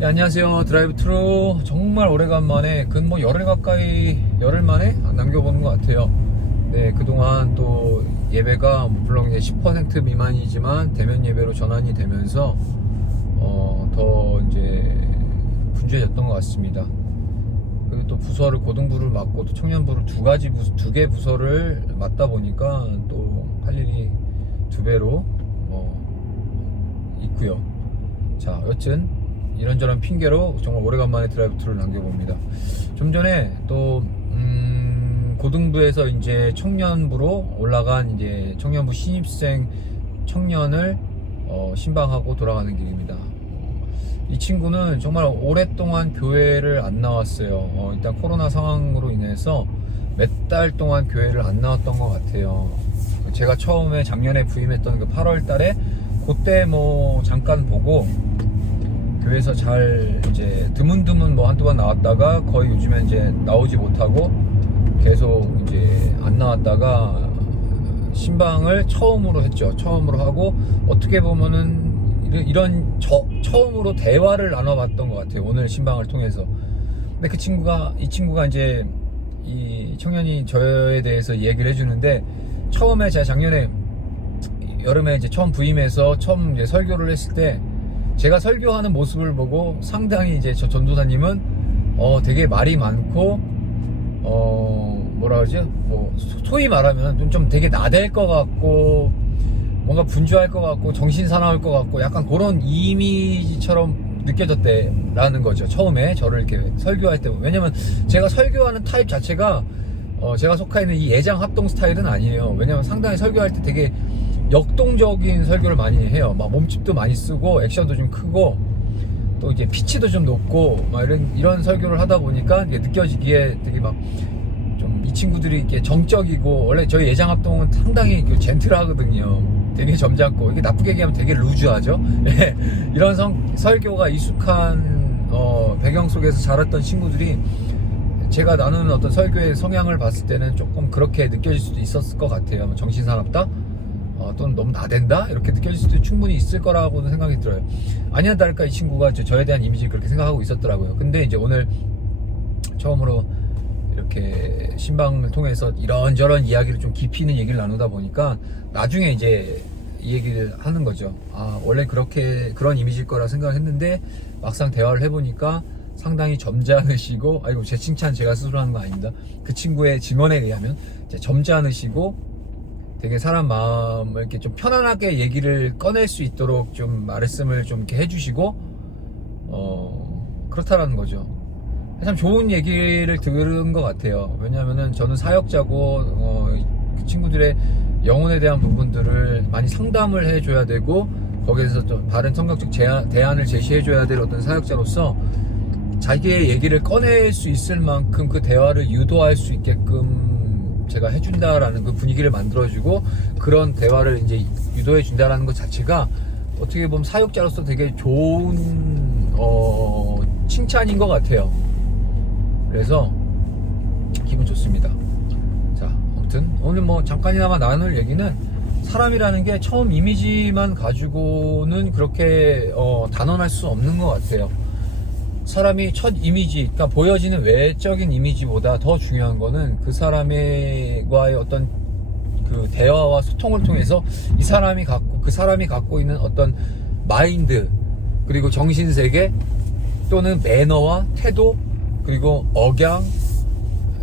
네, 안녕하세요. 드라이브 트루 정말 오래간만에 근 열흘 만에 남겨보는 것 같아요. 네, 그동안 또 예배가 물론 이제 10% 미만이지만 대면 예배로 전환이 되면서 더 이제 분주해졌던 것 같습니다. 그리고 또 부서를 고등부를 맡고 또 청년부를 두 개 부서를 맡다 보니까 또 할 일이 두 배로 있고요. 자, 여튼 이런저런 핑계로 정말 오래간만에 드라이브 트루를 남겨봅니다. 좀 전에 또 고등부에서 이제 청년부로 올라간 이제 청년부 신입생 청년을 신방하고 돌아가는 길입니다. 이 친구는 정말 오랫동안 교회를 안 나왔어요. 일단 코로나 상황으로 인해서 몇 달 동안 교회를 안 나왔던 것 같아요. 제가 처음에 작년에 부임했던 그 8월 달에 그때 잠깐 보고 교회에서 잘 이제 드문드문 한두 번 나왔다가 거의 요즘에 이제 나오지 못하고 계속 이제 안 나왔다가 신방을 처음으로 했죠. 처음으로 하고 어떻게 보면은 처음으로 대화를 나눠봤던 것 같아요. 오늘 신방을 통해서. 근데 이 친구가 이제 이 청년이 저에 대해서 얘기를 해주는데, 처음에 제가 작년에 여름에 이제 처음 부임해서 처음 이제 설교를 했을 때 제가 설교하는 모습을 보고 상당히 이제 저 전도사님은 되게 말이 많고 뭐라 그러지? 소위 말하면 좀 되게 나댈 것 같고 뭔가 분주할 것 같고 정신 사나울 것 같고 약간 그런 이미지처럼 느껴졌대라는 거죠. 처음에 저를 이렇게 설교할 때. 왜냐면 제가 설교하는 타입 자체가 제가 속해 있는 이 예장 합동 스타일은 아니에요. 왜냐면 상당히 설교할 때 되게 역동적인 설교를 많이 해요. 막 몸집도 많이 쓰고 액션도 좀 크고 또 이제 피치도 좀 높고 막 이런 설교를 하다 보니까 이게 느껴지기에 되게 막 좀 이 친구들이 이렇게 정적이고, 원래 저희 예장 합동은 상당히 젠틀하거든요. 되게 점잖고, 이게 나쁘게 얘기하면 되게 루즈하죠. 이런 설교가 익숙한 배경 속에서 자랐던 친구들이 제가 나누는 어떤 설교의 성향을 봤을 때는 조금 그렇게 느껴질 수도 있었을 것 같아요. 정신사납다? 또는 너무 나댄다? 이렇게 느껴질 수도 충분히 있을 거라고는 생각이 들어요. 아니나 다를까 이 친구가 저에 대한 이미지를 그렇게 생각하고 있었더라고요. 근데 이제 오늘 처음으로 이렇게 신방을 통해서 이런저런 이야기를 좀 깊이 있는 얘기를 나누다 보니까 나중에 이제 이 얘기를 하는 거죠. 원래 그런 이미지일 거라 생각했는데 막상 대화를 해보니까 상당히 점잖으시고, 아이고, 제 칭찬 제가 스스로 하는 거 아닙니다. 그 친구의 증언에 의하면 점잖으시고 되게 사람 마음을 이렇게 좀 편안하게 얘기를 꺼낼 수 있도록 좀 말씀을 좀 이렇게 해주시고 그렇다라는 거죠. 참 좋은 얘기를 들은 것 같아요. 왜냐하면은 저는 사역자고 그 친구들의 영혼에 대한 부분들을 많이 상담을 해줘야 되고 거기에서 좀 바른 성경적 대안을 제시해줘야 될 어떤 사역자로서 자기의 얘기를 꺼낼 수 있을 만큼 그 대화를 유도할 수 있게끔 제가 해준다라는 그 분위기를 만들어주고 그런 대화를 이제 유도해준다라는 것 자체가 어떻게 보면 사역자로서 되게 좋은 칭찬인 것 같아요. 그래서 기분 좋습니다. 자, 아무튼 오늘 잠깐이나마 나눌 얘기는, 사람이라는 게 처음 이미지만 가지고는 그렇게 단언할 수 없는 것 같아요. 사람이 첫 이미지, 그러니까 보여지는 외적인 이미지보다 더 중요한 거는 그 사람과의 어떤 그 대화와 소통을 통해서 그 사람이 갖고 있는 어떤 마인드, 그리고 정신세계, 또는 매너와 태도, 그리고 억양,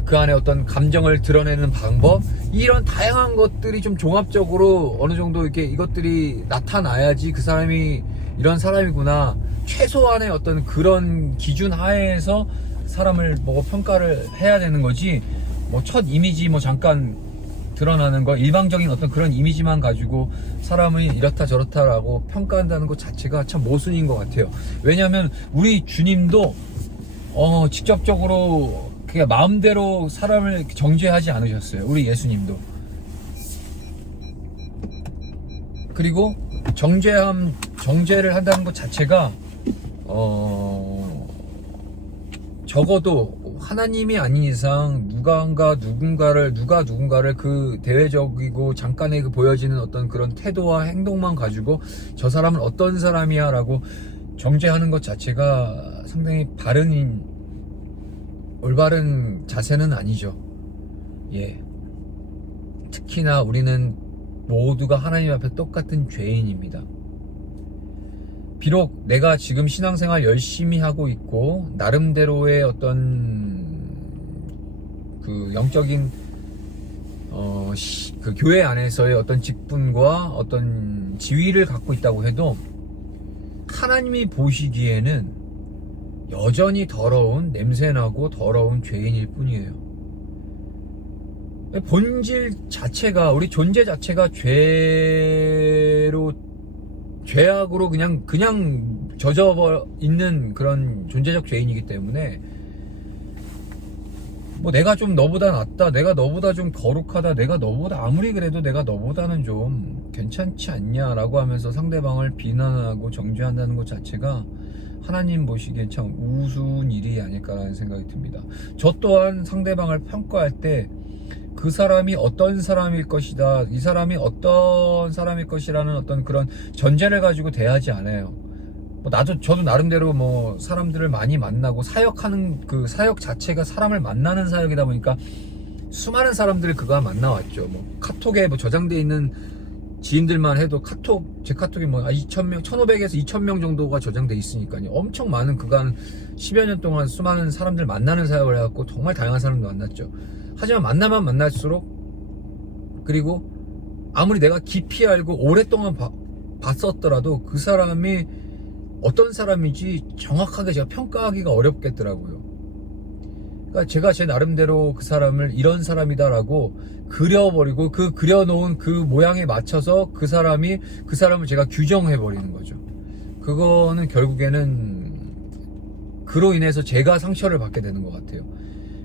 그 안에 어떤 감정을 드러내는 방법, 이런 다양한 것들이 좀 종합적으로 어느 정도 이렇게 이것들이 나타나야지 그 사람이 이런 사람이구나, 최소한의 어떤 그런 기준 하에서 사람을 보고 평가를 해야 되는 거지, 첫 이미지 잠깐 드러나는 거, 일방적인 어떤 그런 이미지만 가지고 사람을 이렇다 저렇다라고 평가한다는 것 자체가 참 모순인 것 같아요. 왜냐하면 우리 주님도 직접적으로 그냥 마음대로 사람을 정죄하지 않으셨어요. 우리 예수님도. 그리고 정죄를 한다는 것 자체가 적어도 하나님이 아닌 이상 누가 누군가를 그 대외적이고 잠깐의 그 보여지는 어떤 그런 태도와 행동만 가지고 저 사람은 어떤 사람이야 라고 정죄하는 것 자체가 상당히 올바른 자세는 아니죠. 예. 특히나 우리는 모두가 하나님 앞에 똑같은 죄인입니다. 비록 내가 지금 신앙생활 열심히 하고 있고 나름대로의 어떤 그 영적인 그 교회 안에서의 어떤 직분과 어떤 지위를 갖고 있다고 해도 하나님이 보시기에는 여전히 더러운, 냄새나고 더러운 죄인일 뿐이에요. 본질 자체가, 우리 존재 자체가 죄악으로 그냥 젖어 있는 그런 존재적 죄인이기 때문에 뭐 내가 좀 너보다 낫다, 내가 너보다 좀 거룩하다, 내가 너보다 아무리 그래도 내가 너보다는 좀 괜찮지 않냐라고 하면서 상대방을 비난하고 정죄한다는 것 자체가 하나님 보시기엔 참 우스운 일이 아닐까라는 생각이 듭니다. 저 또한 상대방을 평가할 때 그 사람이 어떤 사람일 것이다, 이 사람이 어떤 사람일 것이라는 어떤 그런 전제를 가지고 대하지 않아요. 저도 나름대로 뭐 사람들을 많이 만나고 사역하는 그 사역 자체가 사람을 만나는 사역이다 보니까 수많은 사람들을 그간 만나왔죠. 뭐 카톡에 뭐 저장돼 있는 지인들만 해도 제 카톡에 뭐 2,000명, 1,500에서 2,000명 정도가 저장돼 있으니까요. 엄청 많은 그간 10여 년 동안 수많은 사람들 만나는 사역을 해갖고 정말 다양한 사람도 만났죠. 하지만 만나면 만날수록, 그리고 아무리 내가 깊이 알고 오랫동안 봤었더라도 그 사람이 어떤 사람인지 정확하게 제가 평가하기가 어렵겠더라고요. 그러니까 제가 제 나름대로 그 사람을 이런 사람이다라고 그려버리고 그 그려놓은 그 모양에 맞춰서 그 사람을 제가 규정해버리는 거죠. 그거는 결국에는 그로 인해서 제가 상처를 받게 되는 것 같아요.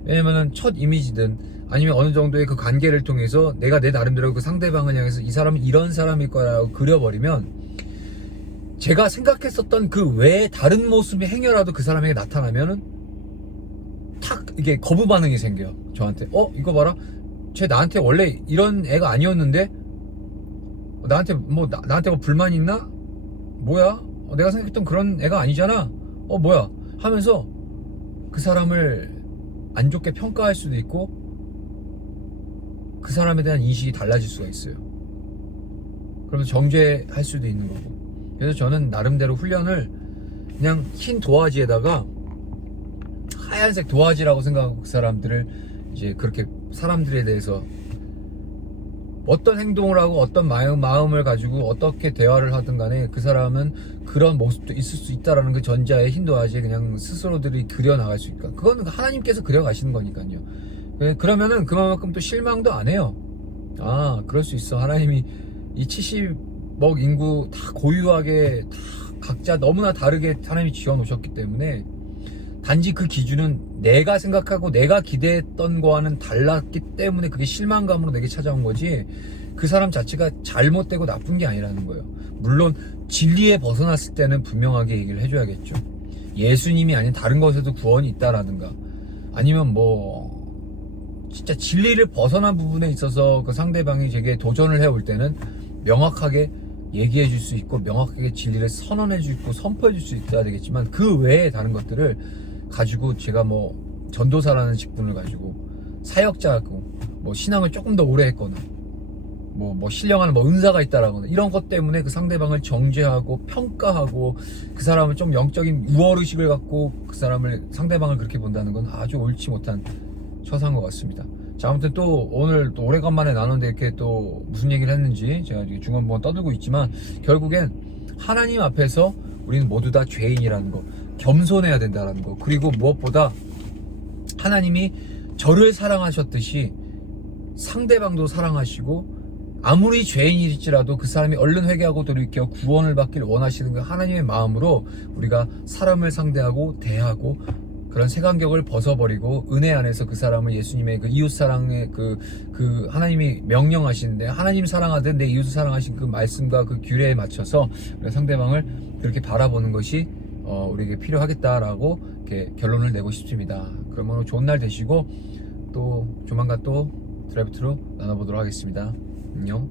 왜냐면은 첫 이미지든 아니면 어느 정도의 그 관계를 통해서 내가 내 나름대로 그 상대방을 향해서 이 사람은 이런 사람일 거라고 그려버리면 제가 생각했었던 그 외에 다른 모습의 행여라도 그 사람에게 나타나면은 탁 이게 거부 반응이 생겨요. 저한테 이거 봐라, 쟤 나한테 원래 이런 애가 아니었는데 나한테 뭐 불만 있나? 뭐야? 내가 생각했던 그런 애가 아니잖아. 뭐야? 하면서 그 사람을 안 좋게 평가할 수도 있고 그 사람에 대한 인식이 달라질 수가 있어요. 그러면서 정죄할 수도 있는 거고. 그래서 저는 나름대로 훈련을 그냥 흰 도화지에다가 하얀색 도화지라고 생각하고 그 사람들을 이제 그렇게 사람들에 대해서 어떤 행동을 하고 어떤 마음을 가지고 어떻게 대화를 하든 간에 그 사람은 그런 모습도 있을 수 있다라는 그 전자의 흰 도화지에 그냥 스스로들이 그려나갈 수 있까. 그건 하나님께서 그려가시는 거니까요. 그러면은 그만큼 또 실망도 안 해요. 그럴 수 있어. 하나님이 이 70억 인구 다 고유하게 다 각자 너무나 다르게 하나님이 지어 놓으셨기 때문에 단지 그 기준은 내가 생각하고 내가 기대했던 거와는 달랐기 때문에 그게 실망감으로 내게 찾아온 거지 그 사람 자체가 잘못되고 나쁜 게 아니라는 거예요. 물론 진리에 벗어났을 때는 분명하게 얘기를 해줘야겠죠. 예수님이 아닌 다른 것에도 구원이 있다라든가 아니면 뭐 진짜 진리를 벗어난 부분에 있어서 그 상대방이 제게 도전을 해올 때는 명확하게 얘기해 줄 수 있고 명확하게 진리를 선언해 줄 수 있고 선포해 줄 수 있어야 되겠지만 그 외에 다른 것들을 가지고 제가 뭐 전도사라는 직분을 가지고 사역자고 뭐 신앙을 조금 더 오래 했거나 뭐 신령한 뭐 은사가 있다라거나 이런 것 때문에 그 상대방을 정죄하고 평가하고 그 사람을 좀 영적인 우월의식을 갖고 그 상대방을 그렇게 본다는 건 아주 옳지 못한 처사인 것 같습니다. 자, 아무튼 또 오늘 또 오래간만에 나눴는데 이렇게 또 무슨 얘기를 했는지 제가 중간부간 떠들고 있지만 결국엔 하나님 앞에서 우리는 모두 다 죄인이라는 거, 겸손해야 된다는 거, 그리고 무엇보다 하나님이 저를 사랑하셨듯이 상대방도 사랑하시고 아무리 죄인일지라도 그 사람이 얼른 회개하고 돌이켜 구원을 받길 원하시는 그 하나님의 마음으로 우리가 사람을 상대하고 대하고 그런 색안경을 벗어버리고 은혜 안에서 그 사람을 예수님의 그 이웃사랑의 그 하나님이 명령하시는데 하나님 사랑하듯 내 이웃을 사랑하신 그 말씀과 그 규례에 맞춰서 상대방을 그렇게 바라보는 것이 우리에게 필요하겠다라고 이렇게 결론을 내고 싶습니다. 그러면 오늘 좋은 날 되시고 또 조만간 또 드라이브 트루 나눠보도록 하겠습니다. 안녕.